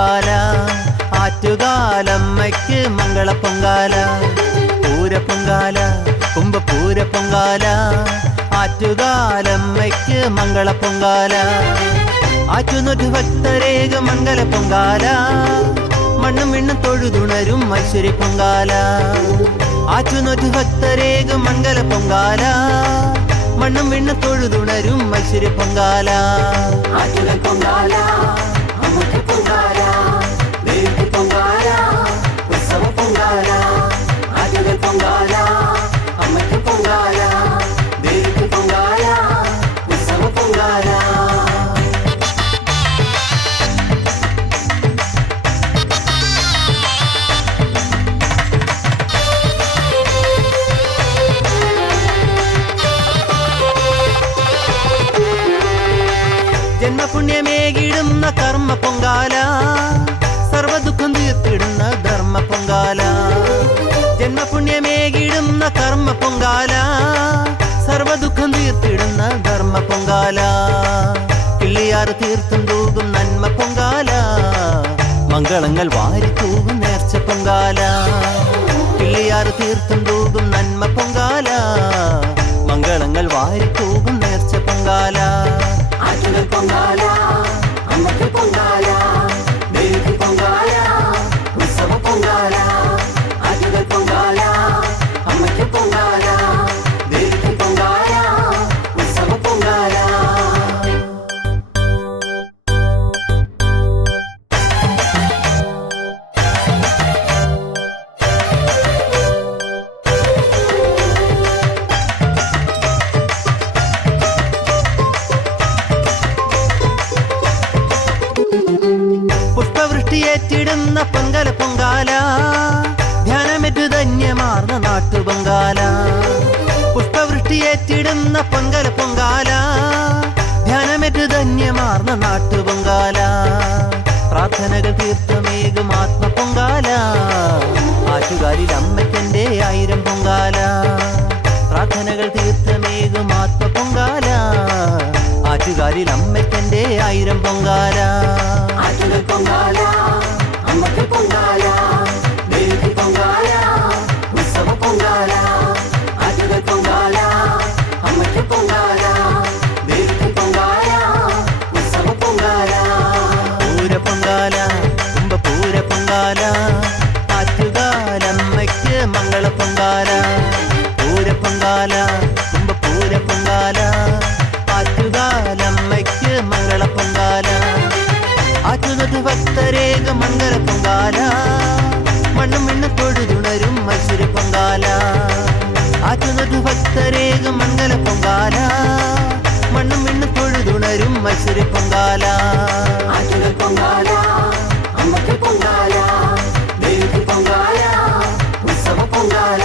പൊങ്കാല, ആറ്റുകാലമ്മയ്ക്ക് മംഗള പൊങ്കാല. പൂരപ്പൊങ്കാല, കുംഭപൂര പൊങ്കാല, ആറ്റുകാലമ്മയ്ക്ക് മംഗള പൊങ്കാല. ആറ്റുനൊരു ഭക്തരേക മംഗള പൊങ്കാല, മണ്ണും വിണ്ണും തൊഴുതുണരും ഐശ്വര്യ പൊങ്കാല. ആറ്റുനൊരു ഭക്തരേക മംഗള പൊങ്കാല, മണ്ണും വിണ്ണും തൊഴുതുണരും ഐശ്വര്യ പൊങ്കാല. ആറ്റുകൾ പൊങ്കാല, അമ്മയ്ക്ക് പൊങ്കാല, ദേവിക്ക് പൊങ്കാല, ഉത്സവ പൊങ്കാല. ആറ്റുകൾ പൊങ്കാല, അമ്മയ്ക്ക് പൊങ്കാല, ദേവിക്ക് പൊങ്കാല, ഉത്സവ പൊങ്കാല. ജന്മപുണ്യമേകിടുന്ന കർമ്മ പൊങ്കാല, സർവദുഃഖം തീർത്തിടുന്ന ധർമ്മ പൊങ്കാല. ജന്മപുണ്യമേകിടുന്ന കർമ്മ പൊങ്കാല, സർവദുഃഖം തീർത്തിടുന്ന ധർമ്മ പൊങ്കാല. കിള്ളിയാറ് തീർത്തും തൂകും നന്മ പൊങ്കാല, മംഗളങ്ങൾ വാരി തൂകും നേർച്ച പൊങ്കാല. കിള്ളിയാറ് തീർത്തും തൂകും നന്മ പൊങ്കാല, മംഗളങ്ങൾ വാരി തൂകും നേർച്ച പൊങ്കാല. ആറ്റുകൾ പൊങ്കാല, അമ്മയ്ക്ക് പൊങ്കാല, ദേവിക്ക് പൊങ്കാല, ഉത്സവ പൊങ്കാല. ആറ്റുകൾ പൊങ്കാല, അമ്മയ്ക്ക് പൊങ്കാല, ദേവിക്ക് പൊങ്കാല, ഉത്സവ പൊങ്കാല. പുഷ്പവൃഷ്ടിയേറ്റിടുന്ന പൊങ്കല പൊങ്കാല, ധ്യാനമേറ്റു ധന്യമാർന്ന നാട്ടുപൊങ്കാല. പുഷ്പവൃഷ്ടിയേറ്റിടുന്ന പൊങ്കല പൊങ്കാല, ധ്യാനമേറ്റു ധന്യമാർന്ന നാട്ടുപൊങ്കാല. പ്രാർത്ഥനകൾ തീർത്ഥമേകും ആത്മ പൊങ്കാല, ആറ്റുകാലിൽ അമ്മയ്ക്കെന്റെ 1000 പൊങ്കാല. പ്രാർത്ഥനകൾ തീർത്ഥമേകും ആത്മ പൊങ്കാല, ആറ്റുകാലിൽ അമ്മയ്ക്കെന്റെ 1000 പൊങ്കാല. ആറ്റുകൾ പൊങ്കാല, അമ്മയ്ക്ക് പൊങ്കാല, ദേവിക്ക് പൊങ്കാല, ഉത്സവ പൊങ്കാല. ആറ്റുകൾ പൊങ്കാല, അമ്മയ്ക്ക് പൊങ്കാല, ദേവിക്ക് പൊങ്കാല, ഉത്സവ പൊങ്കാല. പൂരപ്പൊങ്കാല, കുംഭപൂര പൊങ്കാല, ആറ്റുകാലമ്മയ്ക്ക് മംഗള പൊങ്കാല. പൂരപ്പൊങ്കാല, കുംഭപൂര പൊങ്കാല, ആറ്റുകാലമ്മയ്ക്ക് മംഗള പൊങ്കാല. ആറ്റുന്നത് ഭക്തരേക മംഗള പൊങ്കാല, മണ്ണും വിണ്ണും തൊഴുതുണരും ഐശ്വര്യ പൊങ്കാല. ആറ്റുന്നത് ഭക്തരേക മംഗള പൊങ്കാല, മണ്ണും വിണ്ണും തൊഴുതുണരും ഐശ്വര്യ പൊങ്കാല. ആറ്റുകൾ പൊങ്കാല, അമ്മയ്ക്ക് പൊങ്കാല, ദേവിക്ക് പൊങ്കാല, ഉത്സവ പൊങ്കാല.